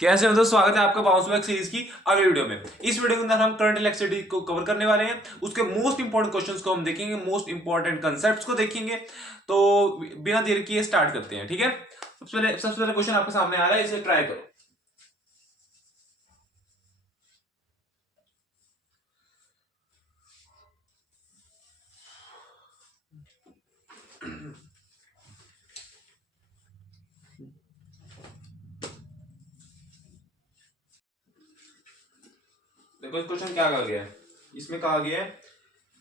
कैसे हो दोस्तों, स्वागत है आपका बाउंस बैक सीरीज की अगली वीडियो में। इस वीडियो के अंदर हम करंट इलेक्ट्रिसिटी को कवर करने वाले हैं। उसके मोस्ट इंपॉर्टेंट क्वेश्चंस को हम देखेंगे, मोस्ट इंपॉर्टेंट कंसेप्ट्स को देखेंगे। तो बिना देर किए स्टार्ट करते हैं, ठीक है। सबसे पहले क्वेश्चन आपके सामने आ रहा है, इसे ट्राई करो। देखो इस क्वेश्चन क्या कहा गया है, इसमें कहा गया है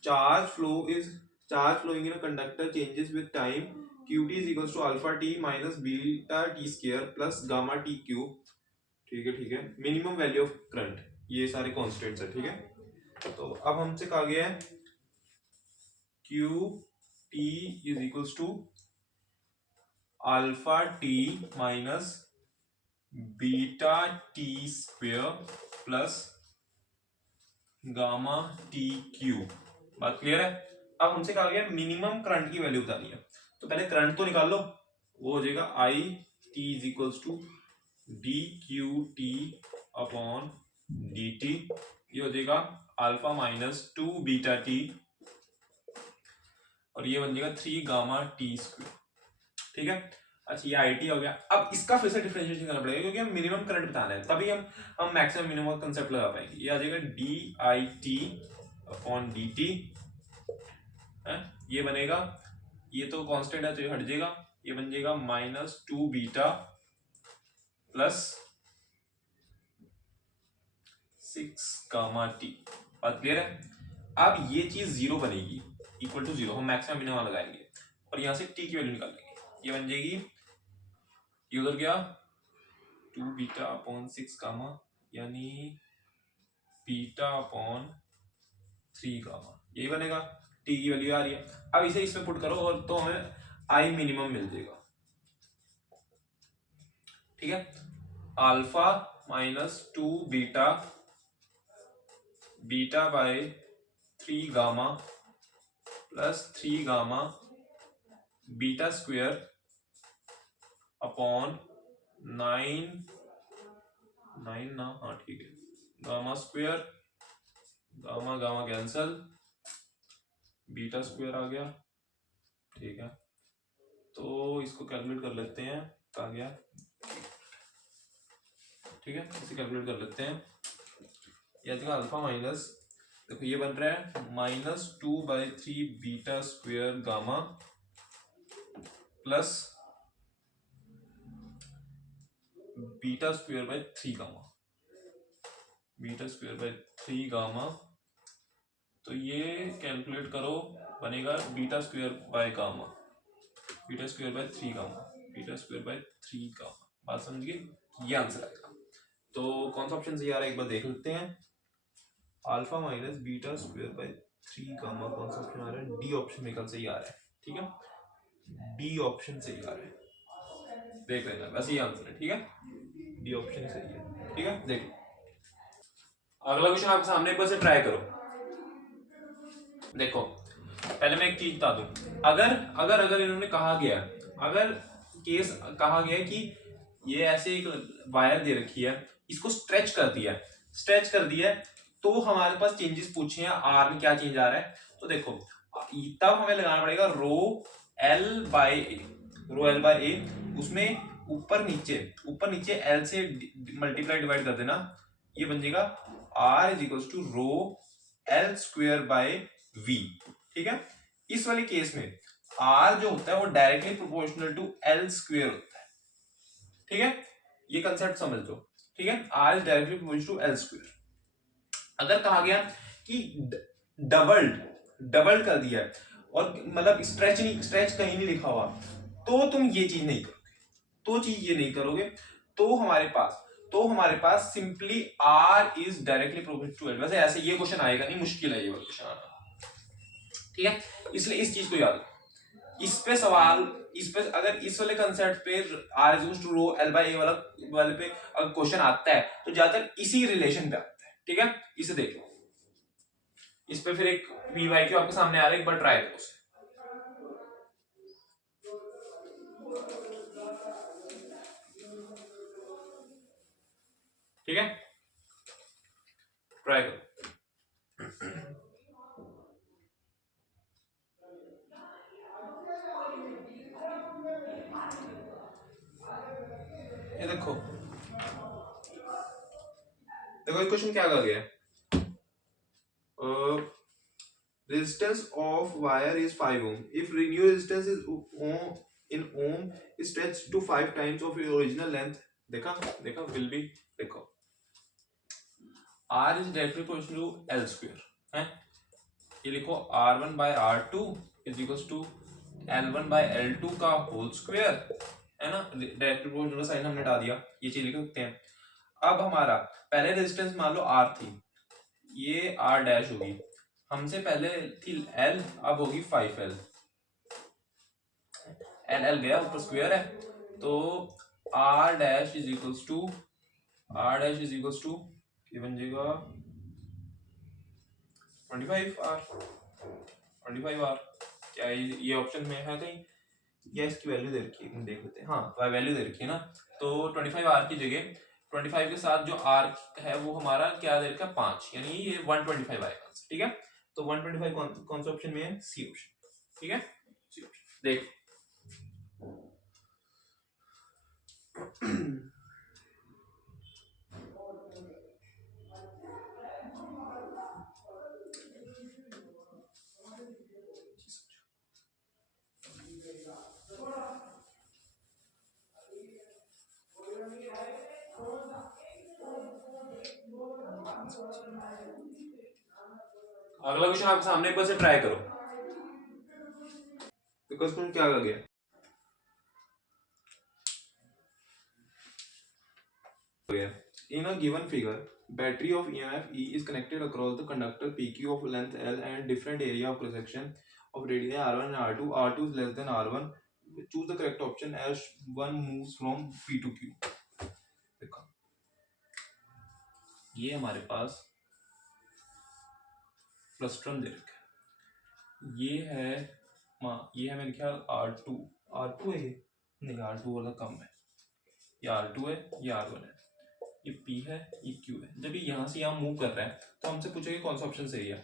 charge flowing in a conductor changes with time qt is equals to alpha t minus beta t square plus gamma t cube. ठीक है, मिनिमम वैल्यू ऑफ करंट, ये सारे कॉन्स्टेंट्स है, ठीक है। तो अब हमसे कहा गया है qt is equals to alpha t minus beta t square plus gamma T cube. बात क्लियर है। अब हमसे कहा गया मिनिमम करंट की वैल्यू बतानी है, तो पहले करंट तो निकाल लो। वो हो जाएगा I T is equals to D Q T upon D T. ये हो जाएगा अल्फा माइनस 2 बीटा टी और ये बन जाएगा 3 गामा टी स्क्वायर, ठीक है। अच्छा, ये आई टी हो गया। अब इसका फिर से डिफरेंशिएशन करना पड़ेगा क्योंकि हम मिनिमम करंट बताना है, तभी हम मैक्सिमम मिनिमम का कंसेप्ट लगा पाएंगे। ये आ जाएगा D I T upon D T, ये बनेगा, ये तो कांस्टेंट है तो ये हट जाएगा, ये बन जाएगा minus 2 beta plus 6 gamma T. बात क्लियर है। अब ये चीज जीरो बनेगी, इक्वल टू जीरो, हम मैक्सिमम मिनिमम लगाएंगे और यहां से टी की वैल्यू निकालेंगे। ये बन जाएगी, ये उधर गया 2 बीटा अपॉन 6 गामा, यानी बीटा अपॉन 3 गामा, यही बनेगा। टी की वैल्यू आ रही है। अब इसे इसमें पुट करो और तो हमें आई मिनिमम मिल जाएगा, ठीक है। Alpha minus 2 beta beta by 3 gamma plus 3 gamma beta square upon 9 ना, हाँ ठीक है, gamma square, gamma gamma cancel, beta square आ गया, ठीक है। तो इसको कैलकुलेट कर लेते हैं, आ गया, ठीक है। इसे कैलकुलेट कर लेते हैं। यह अल्फा माइनस, देखो ये बन रहा है minus 2/3 beta square gamma plus beta square by 3 gamma, beta square by 3 gamma. तो ये कैलकुलेट करो, बनेगा beta square by gamma, beta square by 3 gamma, beta square by 3 gamma. बात समझ गए, ये आंसर आएगा। तो कौन सा ऑप्शन सही आ रहा है एक बार देख लेते हैं। Alpha minus beta square by 3 gamma, कौन सा ऑप्शन आ रहा है? डी ऑप्शन मेरे ख्याल से ही आ रहा है, ठीक है। डी ऑप्शन सही आ रहा है, देख लेना, वैसे ही आंसर है, ठीक है। डी ऑप्शन सही है, ठीक है। देखो अगला क्वेश्चन आपके सामने, एक बार से ट्राई करो। देखो पहले मैं एक चीज बता दूं, अगर अगर अगर इन्होंने कहा गया, अगर केस कहा गया कि ये ऐसे एक वायर दे रखी है, इसको स्ट्रेच कर दिया है, तो हमारे पास चेंजेस पूछे हैं, आर में क्या चेंज आ रहा है। तो देखो तब हमें लगाना पड़ेगा रो एल बाय ए, उसमें ऊपर नीचे एल से मल्टीप्लाई डिवाइड कर देना, ये बन जाएगा R is equal to rho L square by V, ठीक है। इस वाले केस में आर जो होता है वो directly proportional to L square होता है, ठीक है। ये कंसेप्ट समझ लो, ठीक है। R is directly proportional to L square. अगर कहा गया कि डबल कर दिया है और मतलब स्ट्रेच कहीं नहीं लिखा हुआ, तो तुम ये चीज नहीं करोगे, तो हमारे पास simply R is directly proportional to L. वैसे ऐसे ये क्वेश्चन आएगा नहीं, मुश्किल है ये वाला क्वेश्चन आना, ठीक है। इसलिए इस चीज को याद, इस पे अगर इस वाले कंसेप्ट पे R is to rho L by A वाले पे अगर क्वेश्चन आता है तो ज्यादातर इसी रिलेशन पे आता है, ठीक है। इसे देख लो, इस पे फिर एक वी वाई क्यू आपके सामने आ रहा है, एक बार ट्राई करो उसे। ठीक है, ट्राई करो। ये देखो देखो ये क्वेश्चन क्या कहा गया है, resistance of wire is 5 ohm if renew resistance is in ohm is stretched to 5 times of your original length। देखा देखा will be, देखो R is directly proportional to L square है, ये लिखो R1 by R2 is equals to L1 by L2 का whole square, है ना, direct proportional sign हमने हटा दिया, ये चीज लिख सकते हैं। अब हमारा पहले रेजिस्टेंस मान लो R थी, ये R डैश होगी, हमसे पहले थी L, अब होगी 5L, L गया ऊपर स्क्वायर है, तो R dash is equals to ये बन जाएगा 25R। क्या ये ऑप्शन में है कहीं, या इसकी वैल्यू दे रखी है, देख लेते हैं, हाँ वैल्यू दे रखी है ना, तो 25R की जगह 25 के साथ जो R है वो हमारा क्या दे रखा है 5, यानी ये 125 आएगा, ठीक है। तो 125 कौन सा ऑप्शन में है, सी ऑप्शन, ठीक है, सी ऑप्शन। देख अगला क्वेश्चन आपके सामने एक बार से ट्राई करो, तो क्वेश्चन क्या आ गया, in a given figure battery of EMF E is connected across the conductor PQ of length L and different area of cross section of radii R1 and R2, R2 is less than R1, choose the correct option as one moves from P to Q। देखो ये हमारे पास क्लस्ट्रम दे रखा है, ये है मेरे ख्याल R2 है, ये नहीं R2 वाला कम है, ये R2 है, ये R1 है, ये P है, ये Q है। जब ये यहाँ से यहाँ मूव कर रहा है तो हमसे पूछेगा कौन सा ऑप्शन सही है।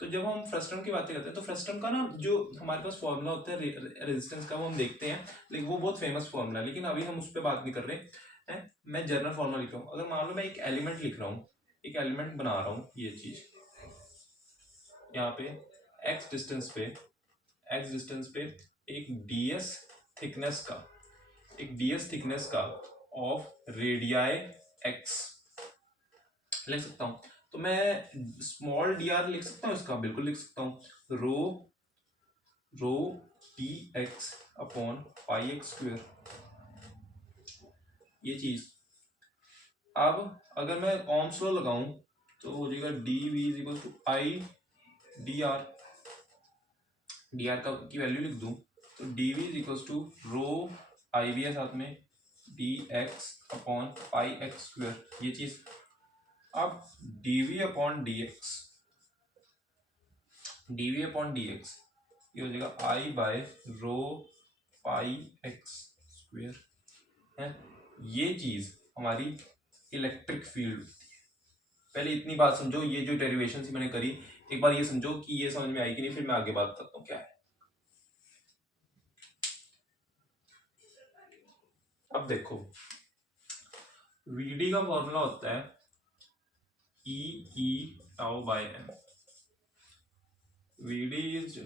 तो जब हम फ्रस्टम की बातें करते हैं तो फ्रस्टम का ना जो हमारे पास फॉर्मूला होता है रेजिस्टेंस का वो हम देखते हैं, लेकिन वो बहुत फेमस फॉर्मूला है, लेकिन अभी हम उस पर बात नहीं कर रहे हैं। मैं जनरल फॉर्मूला लिख रहा हूँ, अगर मान लो मैं एक एलिमेंट लिख रहा हूँ, एक एलिमेंट बना रहा हूँ, ये चीज यहाँ पे एक्स डिस्टेंस पे एक ds थिकनेस का ऑफ रेडियाई x लिख सकता हूं। तो मैं स्मॉल dr लिख सकता हूं, इसका बिल्कुल लिख सकता हूं, रो dx upon pi x square, ये चीज। अब अगर मैं ओम्स लॉ लगाऊं तो हो जाएगा dv is equal to I dr का की वैल्यू लिख दूं तो dv is equal to rho I भी है साथ में dx upon pi x square, ये चीज। अब dv अपॉन dx ये हो जाएगा I by rho pi x square है, ये चीज हमारी इलेक्ट्रिक फील्ड होती है। पहले इतनी बात समझो, ये जो डेरिवेशन मैंने करी एक बार ये समझो कि ये समझ में आएगी नहीं, फिर मैं आगे बात करता हूँ क्या है। अब देखो VD का फॉर्मूला होता है E tau by M, VD is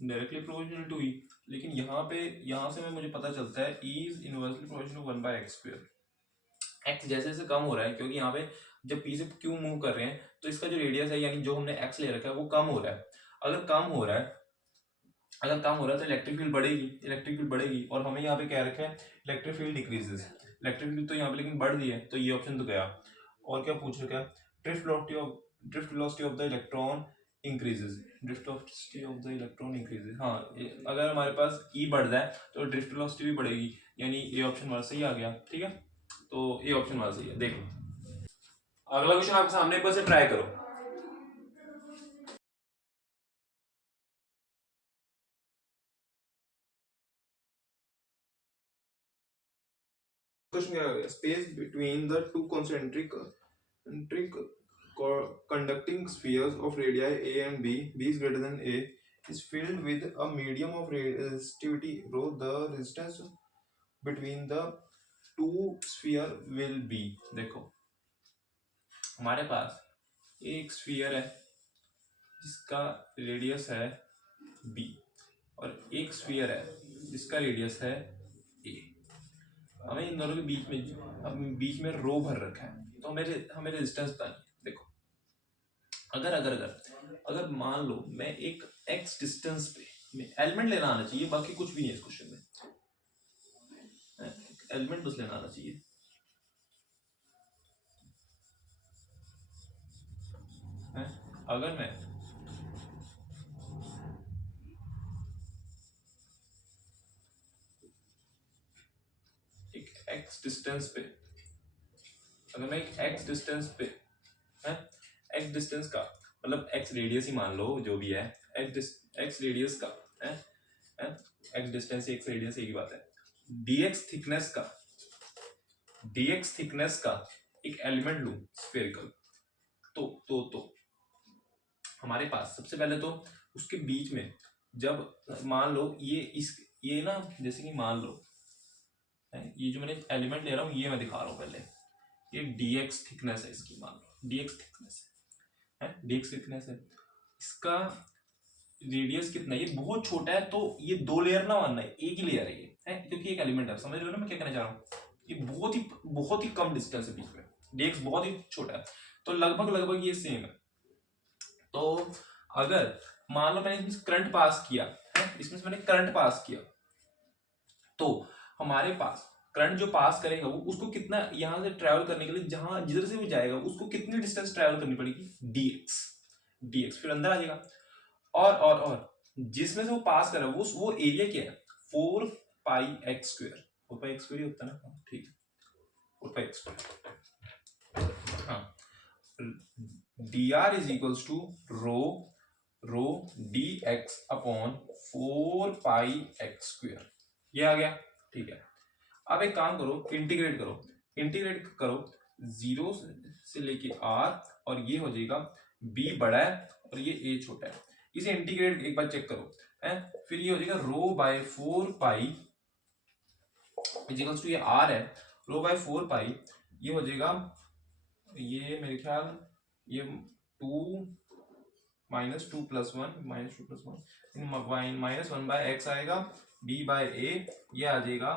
directly proportional to E, लेकिन यहाँ से मुझे पता चलता है E is inversely proportional to 1 by x square. X जैसे जैसे कम हो रहा है, क्योंकि यहाँ पे जब P से Q मूव कर रहे हैं तो इसका जो रेडियस है यानी जो हमने x ले रखा है वो कम हो रहा है। अगर कम हो रहा है तो इलेक्ट्रिक फील्ड बढ़ेगी और हमें यहाँ पे क्या रखा है, electric field decreases. Electric field तो यहाँ पे लेकिन बढ़ रही है, तो ये ऑप्शन तो गया। और क्या पूछ रखा है, drift velocity of the electron increases, हाँ अगर हमारे पास E बढ़ रहा है तो ड्रिफ्ट वेलोसिटी भी बढ़ेगी, यानी ये ऑप्शन हमारा सही आ गया। ठीक है, तो ये ऑप्शन हमारा सही है। देखो अगला क्वेश्चन आपके सामने एक बार से ट्राई करो। क्वेश्चन क्या है, space between the two concentric trick conducting spheres of radii a and b, b is greater than a, is filled with a medium of resistivity rho. The resistance between the two sphere will be, देखो हमारे पास एक sphere है जिसका radius है b और एक sphere है जिसका रेडियस है a। हमें इन दोनों के बीच में, अब बीच में रो भर रखा है, तो हमें रेजिस्टेंस बतानी है। देखो अगर अगर अगर अगर मान लो मैं एक x डिस्टेंस पे एलिमेंट लेना आना चाहिए, बाकी कुछ भी नहीं है इस क्वेश्चन में, एलिमेंट बस लेना आना चाहिए। अगर मैं एक x डिस्टेंस पे, अगर मैं एक x डिस्टेंस पे है, x डिस्टेंस का मतलब x रेडियस ही मान लो जो भी है, x रेडियस का है, x डिस्टेंस x रेडियस एक ही बात है, dx थिकनेस का एक एलिमेंट लूं स्फेरिकल, तो हमारे पास सबसे पहले तो उसके बीच में, जब मान लो ये ना, जैसे कि मान लो ये जो मैंने एलिमेंट ले रहा हूँ ये मैं दिखा रहा हूँ पहले, ये dx थिकनेस है इसकी, मान लो dx थिकनेस है, dx थिकनेस है, इसका रेडियस कितना है, ये बहुत छोटा है, तो ये दो लेयर ना मानना है, एक ही लेयर है ये, है क्योंकि एक एलिमेंट है। समझ रहे हो ना मैं क्या कहना चाह रहा हूँ? ये बहुत ही कम डिस्टेंस है बीच में, dx बहुत ही छोटा है, तो लगभग ये सेम है। तो अगर मान लो मैंने इसमें करंट पास किया है, इसमें से मैंने करंट पास किया, तो हमारे पास करंट जो पास करेगा वो उसको कितना यहां से ट्रैवल करने के लिए, जहां जिधर से भी जाएगा उसको कितनी डिस्टेंस ट्रैवल करनी पड़ेगी, dx फिर अंदर आ जाएगा। और जिसमें से वो पास कर रहा है वो एरिया क्या है, 4πx², 4πx² ही होता है ना, ठीक है 4πx²। हाँ, dr is equals to rho dx upon 4πx², ये आ गया, ठीक है। अब एक काम करो, इंटीग्रेट करो 0 से लेके r, और ये हो जाएगा b बड़ा है और ये a छोटा है, इसे इंटीग्रेट एक बार चेक करो है, फिर ये हो जाएगा रो बाय 4π इजिकल्स टू, ये r है, रो बाय 4π, ये हो जाएगा, ये मेरे ख्याल ये 2 -2 + 1 -2 + 1 -1/x आएगा, b बाय a, ये आ जाएगा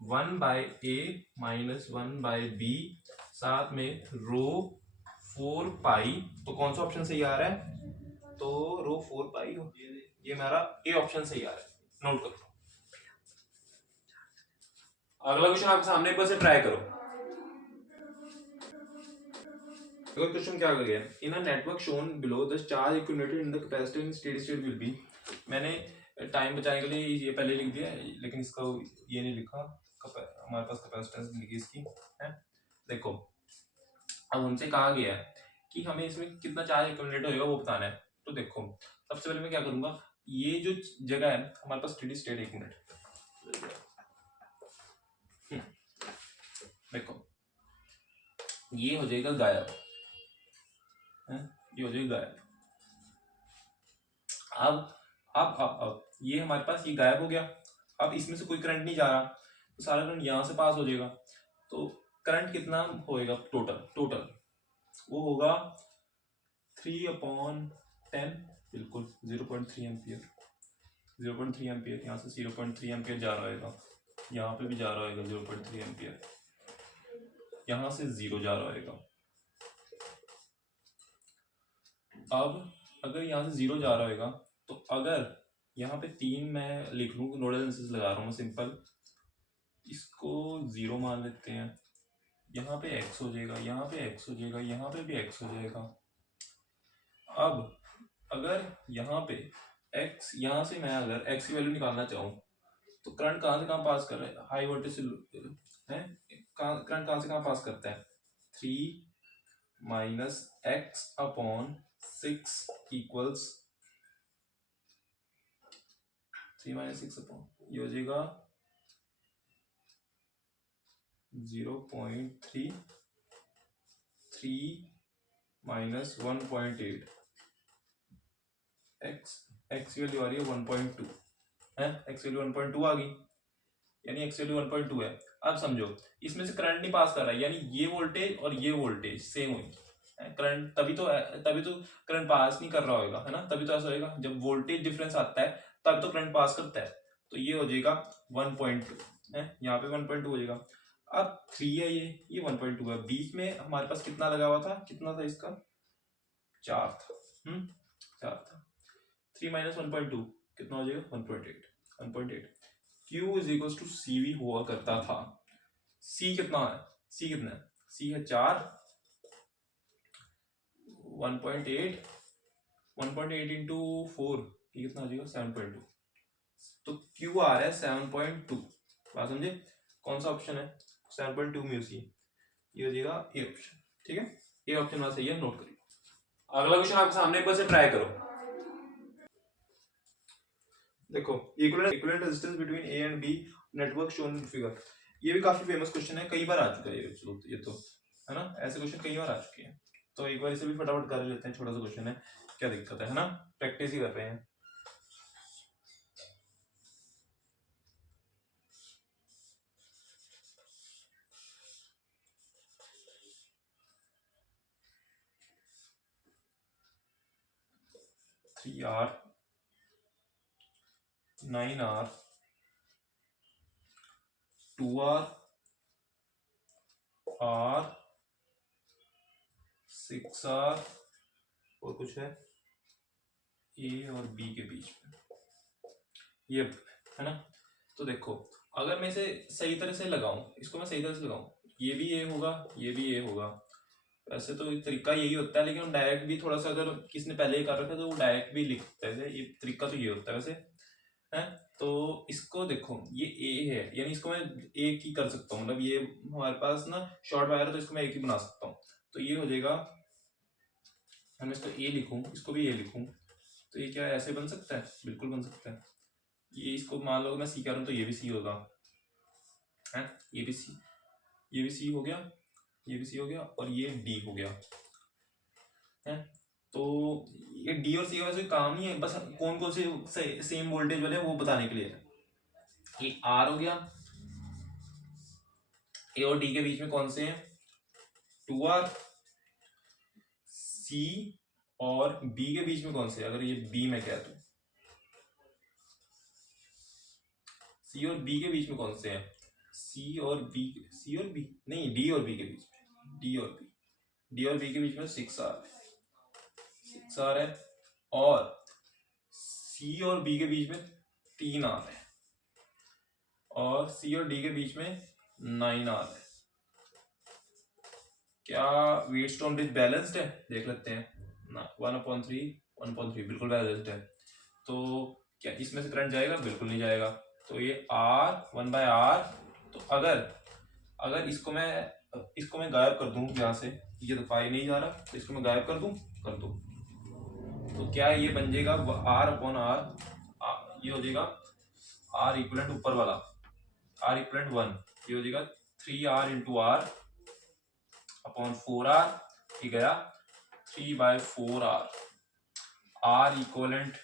1/a - 1/b, साथ में रो 4π, तो कौन सा ऑप्शन सही आ रहा है, तो रो 4π, ये मेरा ए ऑप्शन सही आ रहा है, नोट करो। अगला क्वेश्चन आपके सामने एक बार से ट्राई करो। अगला क्वेश्चन क्या गया, in a network shown below the charge accumulated in the capacitor in steady state will be, मैंने टाइम बचाने के लिए ये पहले लिख दिया, लेकिन इसका ये नहीं लिखा, हमारे पास कैपेसिटेंस लिखी इसकी है। देखो अब उनसे कहा गया है कि हमें इसमें कितना चार्ज एक्यूमुलेट होएगा वो बताना है, तो देखो सबसे पहले मैं क्या करूंगा, ये जो जगह है हमारे पास स्टेडी स्टेट, एक मिनट देखो, ये हो जाएगा गायब है, ये हो जाएगा गायब। अब ये हमारे पास ये गायब हो गया, अब इसमें से कोई करंट नहीं जा रहा, तो सारा करंट यहां से पास हो जाएगा, तो करंट कितना होएगा टोटल वो होगा 3/10, बिल्कुल 0.3 एम्पियर, 0.3 एम्पियर, यहाँ से 0.3 एम्पियर जा रहा होगा, यहाँ पे भी जा रहा होगा 0.3 एम्पियर, यहाँ से 0 जा रहा होगा। अब अगर यहाँ से 0 जा रहा होगा, तो अगर यहाँ पे 3 मैं लिख लूँ, नोडल एनालिसिस लगा रहा हूँ मैं सिंपल, इसको 0 मान लेते हैं, यहाँ पे x हो जाएगा, यहाँ पे x हो जाएगा, यहाँ पे भी x हो जाएगा। अब अगर यहाँ पे x, यहाँ से मैं अगर x की वैल्यू निकालना चाहूँ, तो करंट कहाँ से कहाँ पास कर रहा है, हाई वोल्टेज से है, करंट कहाँ से कहाँ पास करता है, 3 - x/6 इक्वल्स 3 - 6 अपॉन, ये हो जाएगा 0.3 3 माइनस 1.8 एक्स की वैल्यू आ रही है 1.2 है, एक्स वैल्यू 1.2 आ गई, यानी एक्स वैल्यू 1.2 है। अब समझो इसमें से करंट नहीं पास कर रहा है, यानी ये वोल्टेज और ये वोल्टेज सेम हुई करंट, तभी तो करंट पास नहीं कर रहा होगा, है ना, तभी तो ऐसा होगा जब वोल्टेज डिफरेंस आता है तब तो करंट पास करता है। तो ये हो जाएगा 1.2 है, यहाँ पे 1.2 हो जाएगा। अब 3 है, ये 1.2 है, बीच में हमारे पास कितना लगा हुआ था, कितना था इसका, 4 था, 4 था। 3 माइनस 1.2 कितना हो जाएगा 1.8 Q is equal to C V हुआ करता था। सी कितना है, सी कितना है, सी है 4, 1.8 1.8 इंटू 4 ये कितना हो जाएगा 7.2, तो Q आ रहा है 7.2। बात समझे, कौन सा ऑप्शन है 7.2 में सी, ये हो जाएगा ए ऑप्शन। ठीक है, ए ऑप्शन वाला सही है, नोट करिए। अगला क्वेश्चन आपके सामने एक बार से ट्राई करो। देखो equivalent resistance between A and B network shown in figure, ये भी काफी फेमस क्वेश्चन है, कई बार आ चुका है ये तो है ना, ऐसे क्वेश्चन कई बार आ चुके हैं, तो एक बार इसे भी फटाफट कर लेते हैं, छोटा सा क्वेश्चन है, क्या दिक्कत है ना, प्रैक्टिस ही कर रहे हैं। Three are 9R 2R R 6R और कुछ है ए और बी के बीच में, ये है ना। तो देखो अगर मैं इसे सही तरह से लगाऊं, इसको मैं सही तरह से लगाऊं, ये भी ए होगा, ये भी ए होगा, वैसे तो तरीका यही होता है, लेकिन हम डायरेक्ट भी थोड़ा सा, अगर किसी ने पहले ही कर रखा है तो वो डायरेक्ट भी लिखते हैं, ये तरीका तो ये होता है वैसे, है। तो इसको देखो ये ए है, यानी इसको मैं एक ही कर सकता हूँ, मतलब ये हमारे पास ना शॉर्ट वायर है तो इसको मैं एक ही बना सकता हूँ, तो ये हो जाएगा, हम इसको ए लिखूं, इसको भी ए लिखूं, तो ये क्या ऐसे बन सकता है, बिल्कुल बन सकता है। ये इसको मान लो मैं सी कह रहा हूँ तो ये भी सी होगा, है, ये भी सी, ये भी सी हो गया, ये भी सी हो गया, और ये डी हो गया, है। तो ये डी और सी का वैसे काम नहीं है, बस कौन कौन से सेम वोल्टेज वाले वो बताने के लिए है। ये आर हो गया, ए और डी के बीच में कौन से हैं, 2R, सी और बी के बीच में कौन से, अगर ये बी में क्या, तो सी और बी के बीच में कौन से हैं, सी और बी नहीं, डी और बी के बीच में, डी और बी के बीच में 6R है, और सी और बी के बीच में 3R है, और सी और डी के बीच में 9R है। क्या व्हीटस्टोन ब्रिज बैलेंस्ड है, देख लेते हैं ना, 1/3 बिल्कुल बैलेंस्ड है, तो क्या इसमें से करंट जाएगा, बिल्कुल नहीं जाएगा, तो ये R 1/R, तो अगर इसको मैं गायब कर दूं यहाँ से, ये तो पाई नहीं जा रहा, तो इसको मैं गायब कर दूं, तो क्या ये बन जाएगा R/R, ये हो जाएगा R इक्वलेंट ऊपर वाला, R इक्वलेंट 1, ये हो जाएगा 3R into R upon 4R, ये गया 3/4R, R इक्वलेंट,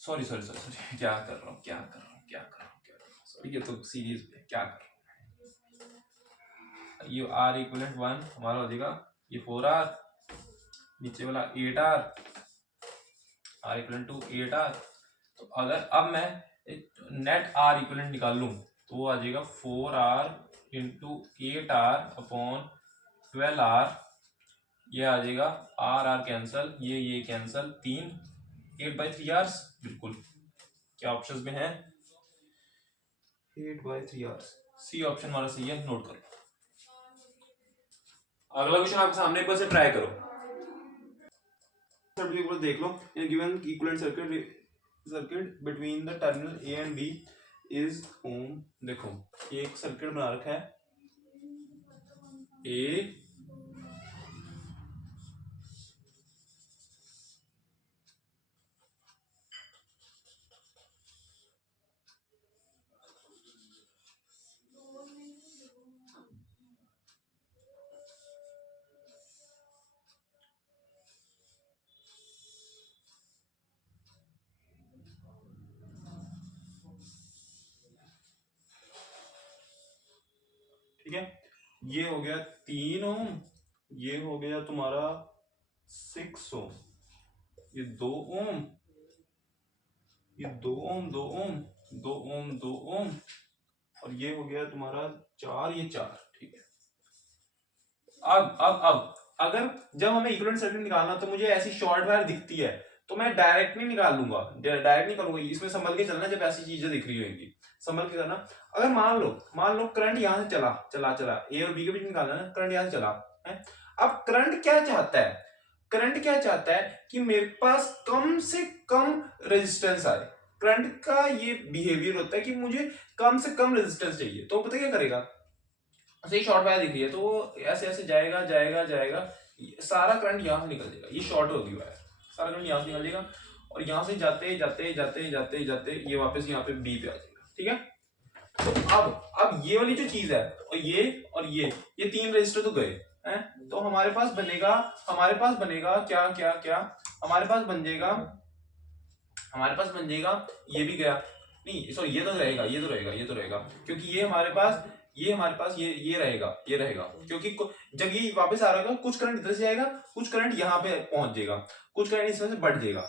सॉरी क्या कर रहा हूँ, सॉरी, ये तो सीरीज में क्या कर रहा हूँ, ये R इक्वलेंट 1 हमारा हो जाएगा, ये 4R, नीचे वाला 8R, R equivalent to 8R, तो अगर अब मैं नेट R इक्वलेंट निकाल लूं तो वो आ जाएगा 4R into 8R upon 12R, ये आ जाएगा R कैंसल, ये कैंसल, 8/3 बिल्कुल, क्या ऑप्शंस में है 8/3, सी ऑप्शन हमारा सही है, नोट करो। अगला क्वेश्चन आपके सामने एक बार से ट्राई करो, देख लो, in given equivalent circuit between the terminal A and B is ohm, देखो एक सर्किट बना रखा है ए ठीक है, ये हो गया 3 ओम, ये हो गया तुम्हारा 6 ओम, ये 2 ओम, ये 2 ओम 2 ओम 2 ओम 2 ओम, और ये हो गया तुम्हारा 4, ये 4। ठीक है, अब अगर जब हमें इक्विवेलेंट सर्किट निकालना तो मुझे ऐसी शॉर्ट वायर दिखती है तो मैं डायरेक्ट नहीं निकाल लूंगा, डायरेक्ट नहीं करूंगा, इसमें संभल के चलना जब ऐसी चीजें दिख रही होंगी, संभल के करना। अगर मान लो करंट यहां से चला चला चला, ए और बी के बीच निकालना है, करंट यहां से चला है। अब करंट क्या चाहता है, करंट क्या चाहता है कि मेरे पास कम से कम रेजिस्टेंस आए। करंट का ये बिहेवियर होता है कि मुझे कम से कम रेजिस्टेंस चाहिए, तो पता क्या करेगा, ऐसे ही शॉर्ट वायर दिख रही है तो वो ऐसे ऐसे जाएगा जाएगा जाएगा, सारा करंट यहाँ से निकल जाएगा, ये शॉर्ट होगी वायर, सारा करंट यहाँ से निकल जाएगा और यहाँ से जाते जाते जाते जाते जाते ये वापस यहाँ पे बी पे आ जाएगा। ठीक है, तो अब ये वाली जो चीज है और ये 3 रजिस्टर तो गए हैं, तो हमारे पास बनेगा क्या क्या क्या, हमारे पास बन जाएगा ये भी गया, नहीं सॉरी ये तो रहेगा क्योंकि ये हमारे पास ये रहेगा क्योंकि जब ये वापस आ रहा होगा कुछ करंट इधर से जाएगा, कुछ करंट यहाँ पे पहुंच जाएगा, कुछ करंट इसमें से बढ़ जाएगा,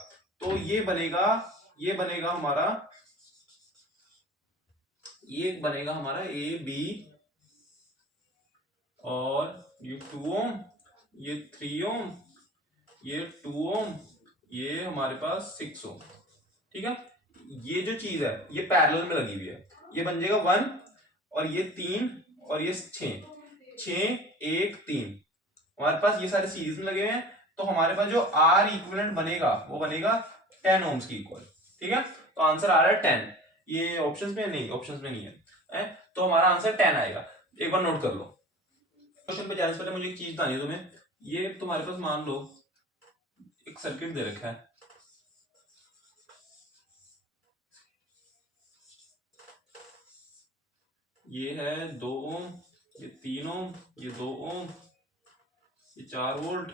तो ये बनेगा हमारा ए बी, और ये 2 ओम, ये 3 ओम, ये 2 ओम, ये हमारे पास 6 ओम। ठीक है, ये जो चीज है ये पैरेलल में लगी हुई है, ये बन जाएगा 1, और ये 3, और ये 6, 1 3, हमारे पास ये सारे सीरीज में लगे हुए हैं, तो हमारे पास जो आर इक्विवेलेंट बनेगा वो बनेगा 10 ओम्स की इक्वल। ठीक है, तो आंसर आ रहा है 10, ये ऑप्शंस में नहीं है, तो हमारा आंसर 10 आएगा। एक बार नोट कर लो। क्वेश्चन पे जाने से पहले मुझे एक चीज बतानी है तुम्हें, ये तुम्हारे पास मान लो एक सर्किट दे रखा है, ये है 2 ओम, ये 3 ओम, ये 2 ओम, ये 4 वोल्ट।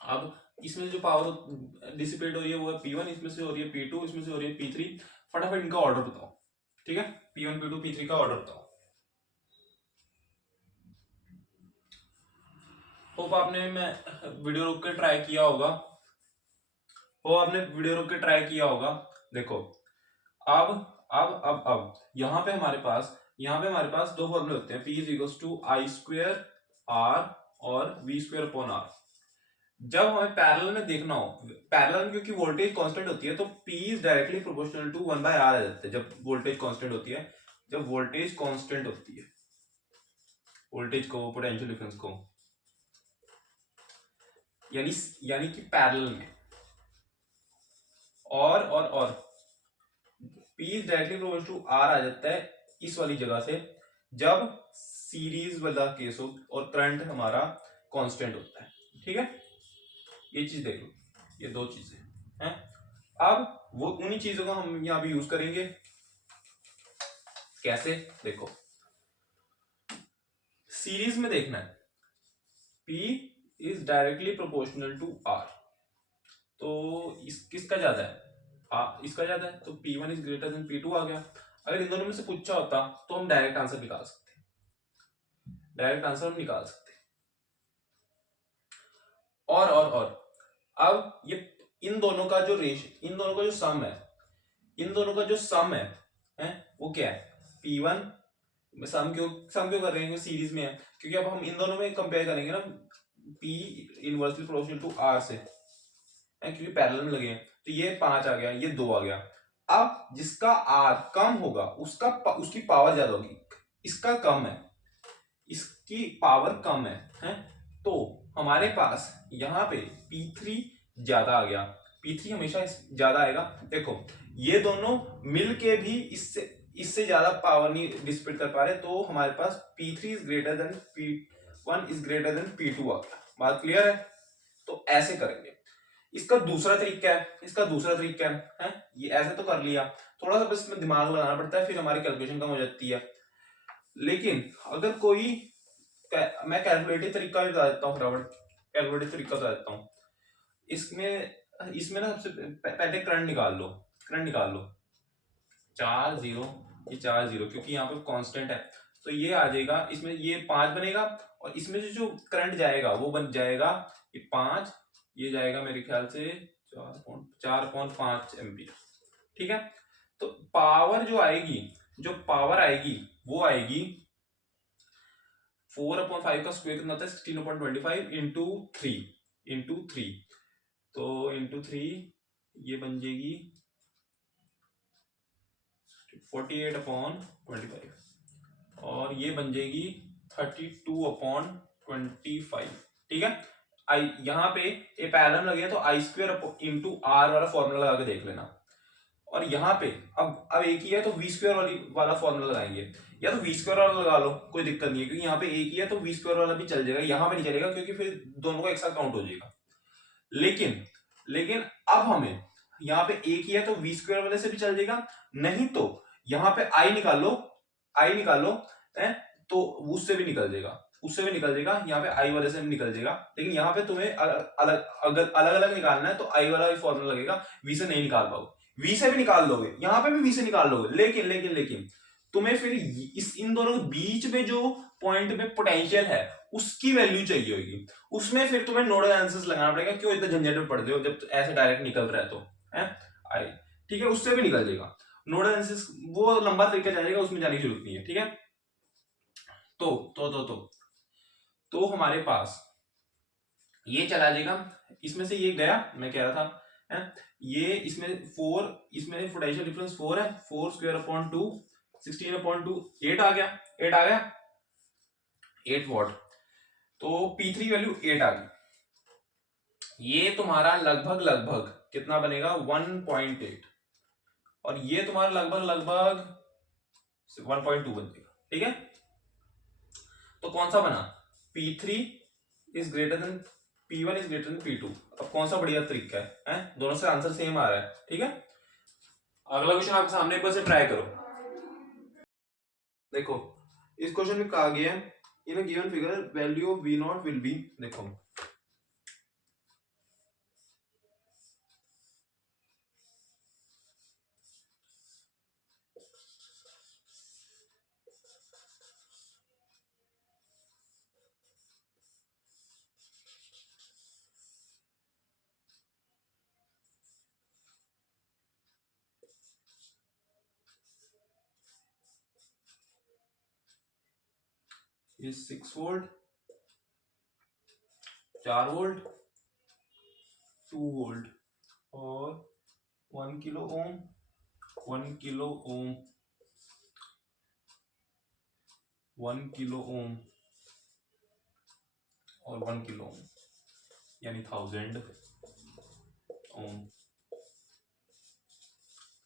अब इसमें जो पावर डिसिपेट हो रही है वो है P1, इसमें से हो रही है P2, इसमें से हो रही है P3। फटाफट इनका ऑर्डर बताओ। ठीक है, P1 P2 P3 का ऑर्डर बताओ। होप आपने वीडियो रोक के ट्राई किया होगा। देखो अब यहाँ पे हमारे पास 2 फॉर्मूले होते हैं, P is to I square R और V स्क्वेयर अपॉन आर। जब हमें पैरेलल में देखना हो, पैरेलल में क्योंकि वोल्टेज कांस्टेंट होती है तो P is directly proportional to 1 by R आ जाता है। जब वोल्टेज कांस्टेंट होती है, वोल्टेज को, पोटेंशियल डिफरेंस को, यानी कि पैरेलल में, और P is directly proportional to R आ जाता है इस वाली जगह से जब सीरीज वाला केस हो और करंट हमारा कांस्टेंट होता है। ठीक है, ये चीज देख लो, ये 2 चीजें हैं। अब वो उन्हीं चीजों को हम यहाँ पे यूज करेंगे। कैसे, देखो सीरीज में देखना है, P is directly proportional to R, तो किसका ज्यादा है, इसका ज्यादा है, तो P1 is greater than P2 आ गया। अगर इन दोनों में से पूछा होता तो हम डायरेक्ट आंसर निकाल सकते, और अब ये इन दोनों का जो सम है वो क्या है, P1, सम क्यों कर रहे हैं, सीरीज में है, क्योंकि अब हम इन दोनों में कंपेयर करेंगे ना P inversely proportional to R से, क्योंकि पैरेलल में लगे हैं, तो ये 5 आ गया, ये 2 आ गया। अब जिसका R कम होगा उसकी पावर ज्यादा होगी, इसका कम है, इसकी पावर कम है, तो हमारे पास यहाँ पे P3 ज्यादा आ गया, P3 हमेशा ज्यादा आएगा। देखो ये दोनों मिलके भी इससे ज्यादा पावर नहीं डिसिपेट कर पा रहे, तो हमारे पास P3 is greater than P1 is greater than P2 आ गया। बात क्लियर है, तो ऐसे करेंगे। इसका दूसरा तरीका है, ये ऐसे तो कर लिया, थोड़ा सा बस इसमें दिमाग लगाना पड़ता है, फिर हमारी कैलकुलेशन कम हो जाती है। लेकिन अगर कोई, मैं कैलकुलेटिव तरीका भी बता देता हूँ, इसमें ना सबसे पहले करंट निकाल लो 4 0, ये 4 0, क्योंकि यहाँ पे कांस्टेंट है, तो ये आ जाएगा, इसमें ये 5 बनेगा और इसमें से जो करंट जाएगा वो बन जाएगा ये 5, ये जाएगा मेरे ख्याल से 4.5 एम्पियर। ठीक है, तो पावर जो आएगी, जो पावर आएगी वो आएगी 4/5 का स्क्वायर कितना होता है 16.25 इंटू थ्री, तो इंटू 3 ये बन जाएगी 48/25 और ये बन जाएगी 32/25। ठीक है, आई यहाँ पे ये पैरेलल लगे तो आई स्क्वायर इंटू आर वाला फॉर्मूला लगा के देख लेना। और यहाँ पे अब एक ही है तो वी स्क्वायर वाला फॉर्मूला लगाएंगे, या तो वी स्क्वायर वाला लगा लो, कोई दिक्कत नहीं है, क्योंकि यहाँ पे एक ही है तो वी स्क्वायर वाला भी चल जाएगा, यहाँ पे नहीं चलेगा क्योंकि फिर दोनों का एक साथ काउंट हो जाएगा। लेकिन लेकिन अब हमें यहाँ पे एक ही है तो वी स्क्वायर वाले से भी चल जाएगा, नहीं तो यहाँ पे आई निकाल लो, है तो उससे भी निकल जाएगा, यहाँ पे आई वाले से भी निकल जाएगा। लेकिन यहाँ पे तुम्हें अगर अलग अलग निकालना है तो आई वाला ही फॉर्मूला लगेगा, वी से नहीं निकाल पाओगे, वी से भी निकाल लोगे, यहाँ पे भी वी से निकाल लोगे, लेकिन तुम्हें फिर इन दोनों के बीच में जो पॉइंट में पोटेंशियल है उसकी वैल्यू चाहिए होगी, उसमें फिर तुम्हें नोडल एनालिसिस लगाना पड़ेगा। क्यों इतने झंझट में पड़ते हो जब ऐसे डायरेक्ट निकल रहा है तो है आई, ठीक है, उससे भी निकल जाएगा। नोडल एनालिसिस वो लंबा तरीका जाएगा, उसमें जाने की जरूरत नहीं है। ठीक है, तो हमारे पास ये चला जाएगा, इसमें से ये गया, मैं कह रहा था है? ये इसमें 4, इसमें पोटेंशियल डिफरेंस 4 है, 4 स्क्वायर अपॉन 2 16/2 8 आ गया, 8 वॉट, तो P3 वैल्यू 8 आ गई। ये तुम्हारा लगभग कितना बनेगा 1.8 और ये तुम्हारा लगभग 1.2 बन जाएगा। ठीक है, तो कौन सा बना P3 is greater than P1 is greater than P2। अब कौन सा बढ़िया तरीका है? दोनों से आंसर सेम आ रहा है। ठीक है, अगला क्वेश्चन आपके सामने एक बार से ट्राई करो। देखो इस क्वेश्चन में कहा गया है in a given figure value of V not will be, देखो इज 6 वोल्ट, 4 वोल्ट, 2 वोल्ट और 1 kilo ohm, 1 kilo ohm, 1 kilo ohm और 1 किलो ओम, यानी 1000 ओम,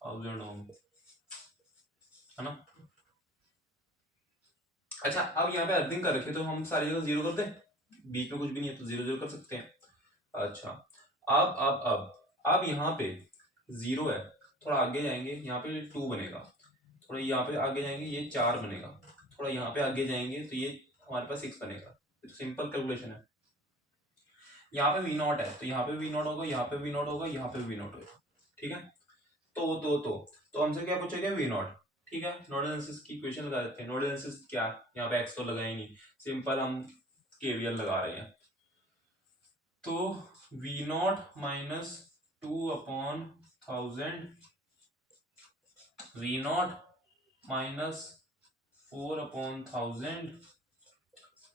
1000 ओम, है ना। अच्छा, अब यहाँ पे अर्थिंग कर रखे तो हम सारी जगह जीरो कर दें, बीच में कुछ भी नहीं है तो जीरो जीरो कर सकते हैं। अच्छा, अब यहाँ पे जीरो है, थोड़ा आगे जाएंगे यहाँ पे 2 बनेगा, थोड़ा यहाँ पे आगे जाएंगे ये 4 बनेगा, थोड़ा यहाँ पे आगे जाएंगे तो ये हमारे पास 6 बनेगा। तो सिंपल कैलकुलेशन है। यहाँ पे V नॉट है तो यहाँ पे V नॉट होगा, यहाँ पे V नॉट होगा, यहाँ पे V नॉट होगा। ठीक है, तो हमसे क्या पूछा गया V नॉट। ठीक है, नोडल एनालिसिस की इक्वेशन लगा देते हैं। नोडल एनालिसिस क्या, यहाँ पे x तो लगा ही नहीं, सिंपल हम KVL लगा रहे हैं। तो V not minus 2/1000, V not minus 4/1000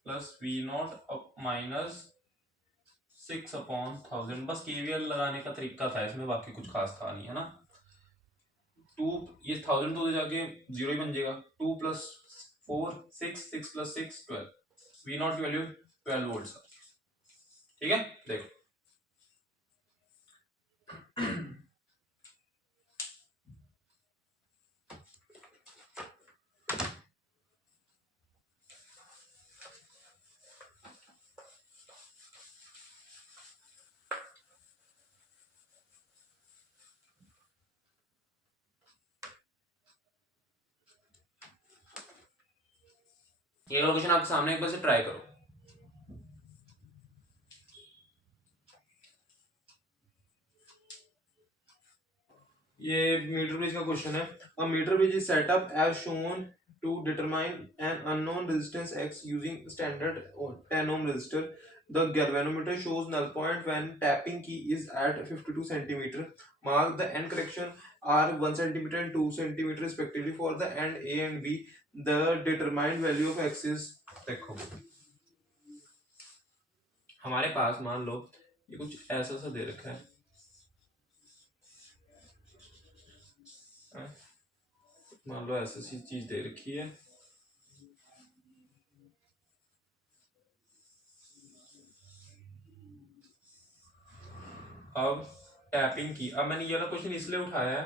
plus V not minus 6/1000। बस KVL लगाने का तरीका था इसमें, बाकी कुछ खास था नहीं, है ना। 2 ये 1000 तो जाके जीरो ही बन जाएगा, 2 + 4 6, 6 + 6 12, V नॉट की वैल्यू 12 वोल्ट। ठीक है, देखो ये वाला क्वेश्चन आपके सामने एक बार से ट्राई करो। ये मीटर ब्रिज का क्वेश्चन है। A metre bridge is set up as shown to determine an unknown resistance X using standard 10 ohm resistor. The galvanometer shows null point when tapping key is at 52 centimeter. Mark the end correction are 1 centimeter and 2 centimeter respectively for the end A and B. The determined value of X is, देखो हमारे पास मान लो ये कुछ ऐसा सा दे रखा है, मान लो ऐसी सी चीज दे रखी है, अब टैपिंग की, अब मैंने ये वाला क्वेश्चन इसलिए उठाया है,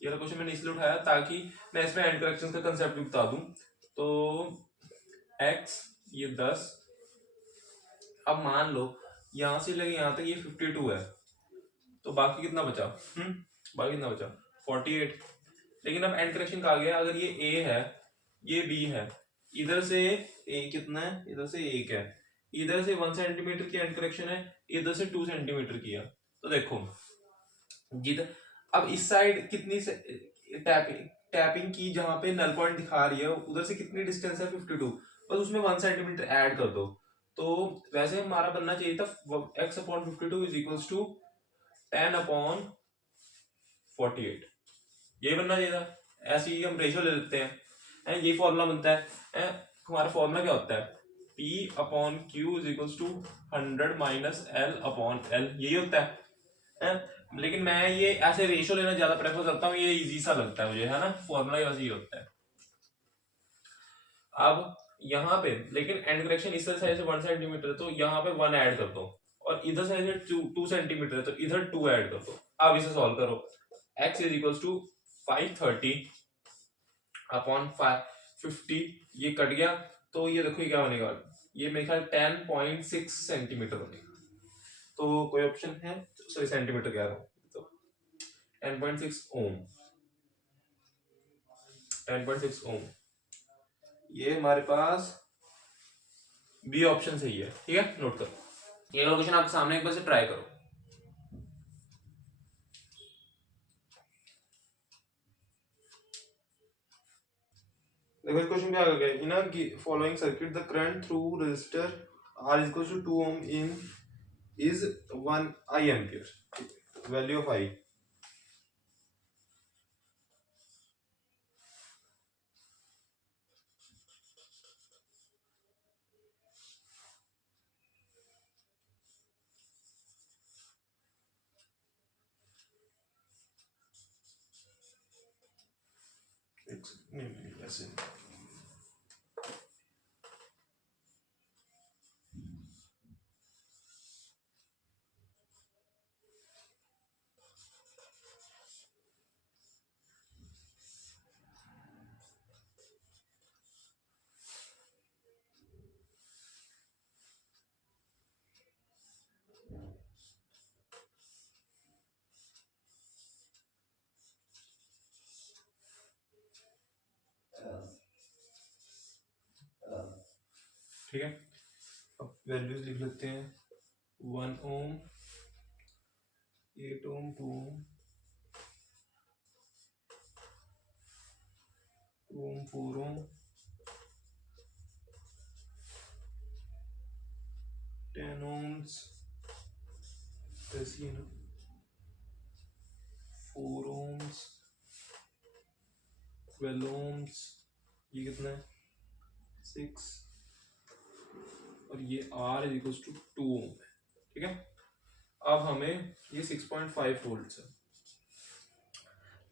ये वाला क्वेश्चन मैंने इसलिए उठाया ताकि मैं इसमें एंड करेक्शन का कंसेप्ट भी बता दूं। तो x ये 10, अब मान लो यहां से लगे यहां तक ये 52 है, तो बाकी कितना बचा? बाकी कितना बचा? 48। लेकिन अब एंड करेक्शन कहा गया, अगर ये a है ये b है, इधर से a कितना है, इधर से 1 है, इधर से 1 सेंटीमीटर की एंड करेक्शन है, इधर से 2 सेंटीमीटर की है। तो देखो जिधर अब इस साइड कितनी से टैपिंग की जहां पे नल पॉइंट दिखा रही है उधर से कितनी डिस्टेंस है? 52, बस उसमें 1 सेंटीमीटर ऐड कर दो। तो वैसे हमारा बनना चाहिए था x upon 52 is equals to 10 upon 48, ये बनना चाहिए था। ऐसे ही हम रेशियो ले लेते हैं, ये फॉर्मूला बनता है, हमारा फॉर्मूला क्या होता है? P upon Q is equals to 100 minus L upon L, यही होता है। लेकिन मैं ये ऐसे रेशियो लेना ज्यादा प्रेफर करता हूँ, ये इजी सा लगता है मुझे, है ना, फॉर्मूला ही वैसे ही होता है। अब यहाँ पे लेकिन एंड करेक्शन इस साइड से 1 सेंटीमीटर, तो यहाँ पे 1 ऐड कर दो, और इधर साइड से 2 सेंटीमीटर है तो इधर 2 ऐड कर दो। अब इसे सॉल्व करो, x is equals to 530 upon 50, ये कट गया, तो ये देखो ये क्या बनेगा, ये मेरे ख्याल 10.6 सेंटीमीटर बनेगा। तो कोई ऑप्शन है? सॉरी सेंटीमीटर कह रहा हूँ, तो 10.6 ओम, 10.6 ओम, ये हमारे पास बी ऑप्शन सही है। ठीक है, नोट करो, ये क्वेश्चन आपके सामने एक बार से ट्राई करो। देखो इस क्वेश्चन पे आ गया, in a following circuit the current through resistor R is equals to 2 ohm in is 1 I ampere, value of I, ऐसे ठीक है। अब वैल्यूज लिख लेते हैं, 1 ओम, 8 ओम, 2 ओम, 2 ओम, 4 ओम, 10 ohms, ऐसी है ना, 4 ohms, 12 ohms, ये कितना है 6, और ये R इज इक्वल्स टू 2 ओम है। ठीक है, अब हमें ये 6.5 वोल्ट है,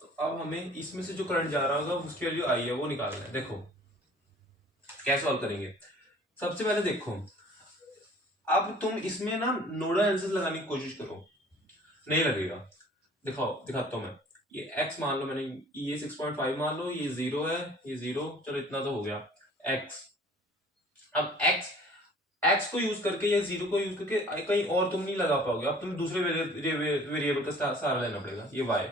तो अब हमें इसमें से जो करंट जा रहा होगा उसकी वैल्यू आई है वो निकालना है। देखो कैसे सॉल्व करेंगे, सबसे पहले देखो, अब तुम इसमें ना नोडल एनालिसिस लगाने की कोशिश करो, नहीं लगेगा। दिखाता हूं मैं, ये x मान लो, मैंने ये 6.5 मान लो, ये 0 है, ये 0, चलो इतना तो हो गया x। अब x को यूज करके या 0 को यूज करके कहीं और तुम नहीं लगा पाओगे, अब तुम्हें दूसरे वेरिएबल का सहारा लेना पड़ेगा, ये y।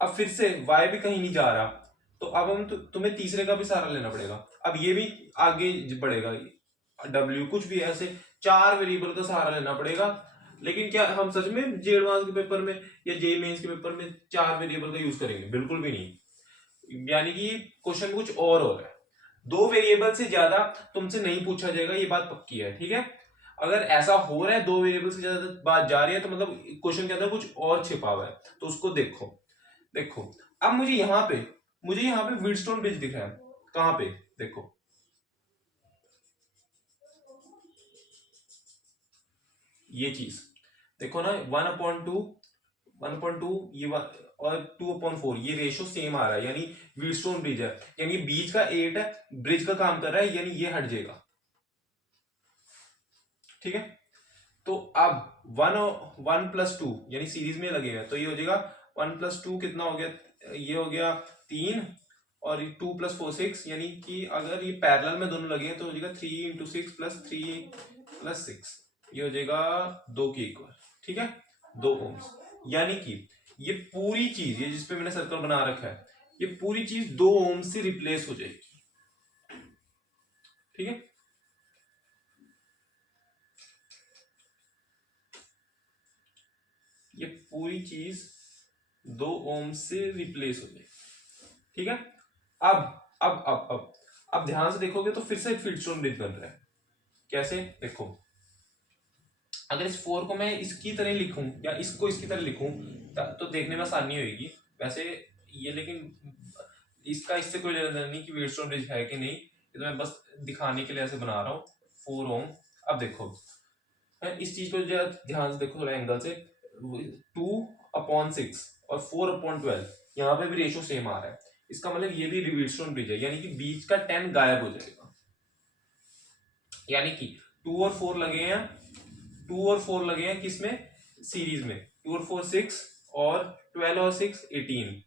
अब फिर से y भी कहीं नहीं जा रहा, तो अब हम तुम्हें तीसरे का भी सहारा लेना पड़ेगा, अब ये भी आगे बढ़ेगा, w कुछ भी ऐसे 4 वेरिएबल का सहारा लेना पड़ेगा। लेकिन क्या हम सच में जे एडवांस के पेपर में या जे मेंस के पेपर में 4 वेरिएबल का यूज करेंगे? बिल्कुल भी नहीं। यानी कि क्वेश्चन कुछ और हो रहा है। 2 वेरिएबल से ज्यादा तुमसे नहीं पूछा जाएगा, ये बात पक्की है, ठीक है। अगर ऐसा हो रहा है 2 वेरिएबल से ज्यादा बात जा रही है तो मतलब क्वेश्चन के अंदर कुछ और छिपा हुआ है, तो उसको देखो। देखो अब मुझे यहाँ पे व्हीटस्टोन ब्रिज दिख रहा है, कहाँ पे, देखो ये चीज देखो ना, 1/2 ये और 2/4 ये रेशो सेम आ रहा है, यानी व्हीटस्टोन ब्रिज है, यानी बीच का 8 है, ब्रिज का काम कर रहा है, यानी ये हट जाएगा, ठीक है। तो अब 1+2 यानी सीरीज में लगेगा, तो ये हो जाएगा 1+2 कितना हो गया, ये हो गया 3, और 2+4 6, यानी कि अगर ये पैरेलल में दोनों लगे तो हो जाएगा 3 × 6 + 3 + 6, ये हो जाएगा 2 के इक्वल, ठीक है, 2 ओम्स। यानी कि ये पूरी चीज, ये जिसपे मैंने सर्कल बना रखा है, ये पूरी चीज 2 ओम से रिप्लेस हो जाएगी, ठीक है। ये पूरी चीज 2 ओम से रिप्लेस हो जाएगी, ठीक है। अब ध्यान से देखोगे तो फिर से एक व्हीटस्टोन ब्रिज बन रहा है। कैसे, देखो अगर इस 4 को मैं इसकी तरह लिखूं या इसको इसकी तरह लिखूं तो देखने में आसानी होगी वैसे ये, लेकिन इसका इससे कोई लेना देना नहीं कि व्हीटस्टोन ब्रिज है कि नहीं, ये तो मैं बस दिखाने के लिए ऐसे बना रहा हूँ 4 ओम। अब देखो इस चीज को ध्यान से देखो थोड़ा एंगल से, 2/6 और 4/12, यहाँ पे भी रेशो सेम आ रहा है, इसका मतलब ये भी व्हीटस्टोन ब्रिज है, यानी कि बीच का 10 गायब हो जाएगा, यानी कि 2 और 4 लगे हैं, 2 और 4 लगे हैं किसमें, सीरीज में, 2 और 4 6, और 12 और 6 18,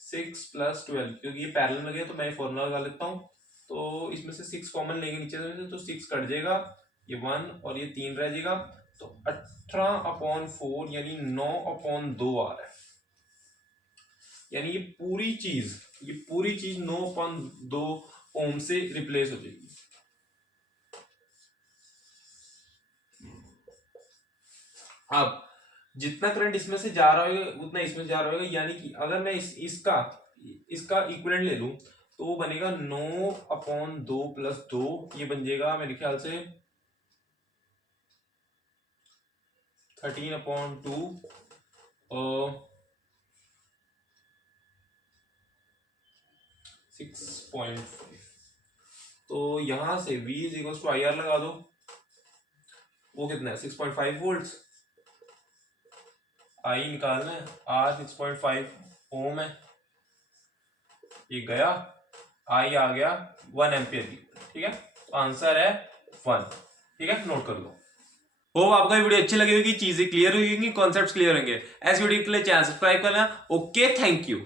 6 + 12, क्योंकि ये पैरेलल में लगे तो मैं फॉर्मूला लगा लेता हूं, तो इसमें से 6 कॉमन लेंगे नीचे से, तो 6 कट जाएगा, ये 1 और ये 3 रह जाएगा, तो 18/4 यानी 9/2 आ रहा है, यानी ये पूरी चीज 9/2 ओम से रिप्लेस हो जाएगी। अब जितना करंट इसमें से जा रहा होगा उतना इसमें जा रहा होगा, यानी कि अगर मैं इसका इक्विवेलेंट ले लूं तो वो बनेगा 9/2 + 2, ये बन जाएगा मेरे ख्याल से 13/2 6.5। तो यहां से V = IR लगा दो, वो कितना है 6.5 वोल्ट, I निकालना है, R 6.5 ओम है, ये गया, I आ गया 1 एम्पियर की, ठीक है, तो आंसर है 1, ठीक है, नोट कर लो। होप आपको ये वीडियो अच्छी लगी होगी, चीजें क्लियर हुई होंगी, कॉन्सेप्ट्स क्लियर होंगे। ऐसे वीडियो के लिए चैनल सब्सक्राइब करना। Okay, thank you.